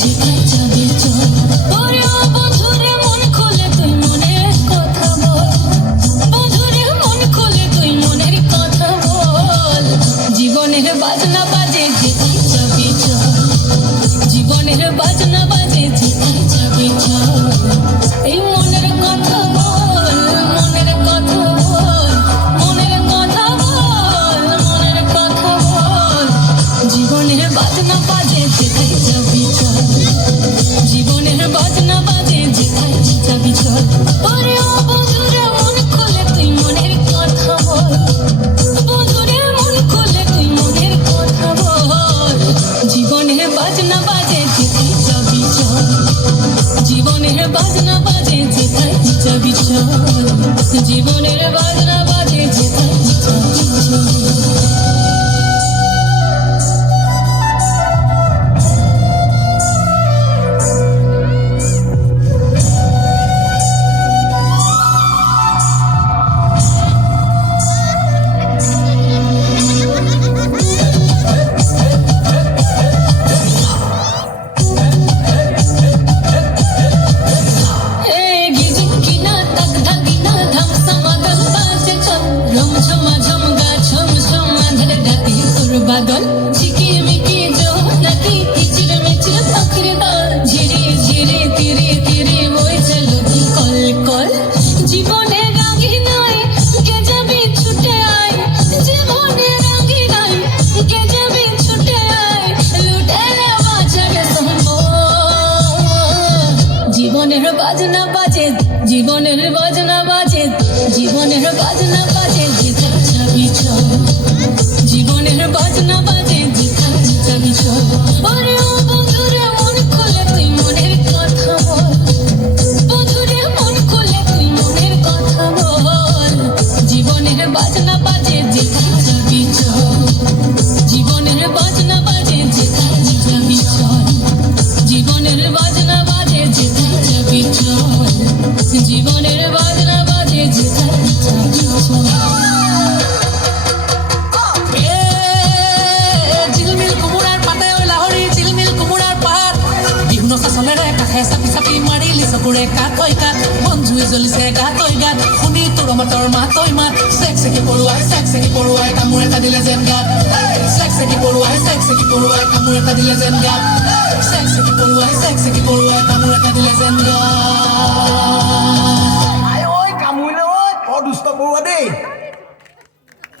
যেথায় যাবি চল। ওরে ও বন্ধুরে মন খুলে তুই মনের কথা বল, বন্ধুরে মন খুলে তুই মনের কথা বল। জীবনের বাজনা বাজে যেথায় যাবি চল, জীবনের বাজনা বাজে যেথায় যাবি চল। এই মনের কথা বল, মনের কথা বল, মনের কথা বল, মনের কথা বল। জীবনের বাজনা বাজে যেথায় যাবি চল, জীবনের বাজনা বাজে যেথায় যাবি চল। ওরে ও বন্ধুরে মন খুলে তুই মনের কথা বল, বন্ধুরে মন খুলে তুই মনের কথা বল। জীবনের বাজনা বাজে যেথায় যাবি চল, জীবনের বাজনা বাজে যেথায় যাবি চল, জীবনের বাজনা বাজে যেথায় যাবি চল। বাদল ঝিকিমিকি জোনাকি কিচির মিচির পাখির দল, ঝিরি ঝিরি তিরি তিরি বইছে নদী কল কল। জীবনে রাঙি নাই কে যাবি ছুটে আয়, জীবনে রাঙি নাই কে যাবি ছুটে আয়, লুটেরে বাঁচাবে সম্ভব। জীবনের বাজনা বাজে, জীবনের বাজনা বাজে, জীবনের বাজনা বাজে যেথায় যাবি চল, জীবনের বাজনা বাজে যেথায় যাবি চল। ওরে ও বন্ধুরে মন খুলে তুই মনের কথা বল, বন্ধুরে মন খুলে তুই মনের কথা বল। জীবনের বাজনা বাজে যেথায় যাবি চল, জীবনের বাজনা বাজে যেথায় যাবি চল, জীবনের বাজনা বাজে যেথায় যাবি চল, জীবনের বাজনা বাজে যেথায় যাবি চল। চাপি চাপি মাৰিলি চকুৰে কাকৈ কাত, মন জুই জ্বলিছে গাতৈ গাত, শুনি তোৰ মাতৰ মাতৈ মাত। চেক চেকি পৰুৱাই কামোৰ এটা দিলে যেন গাত, চেক চেকি পৰুৱাই কামোৰ এটা দিলে যেন গাত, চেক চেকি পৰুৱাই কামোৰ এটা দিলে যেন গাত।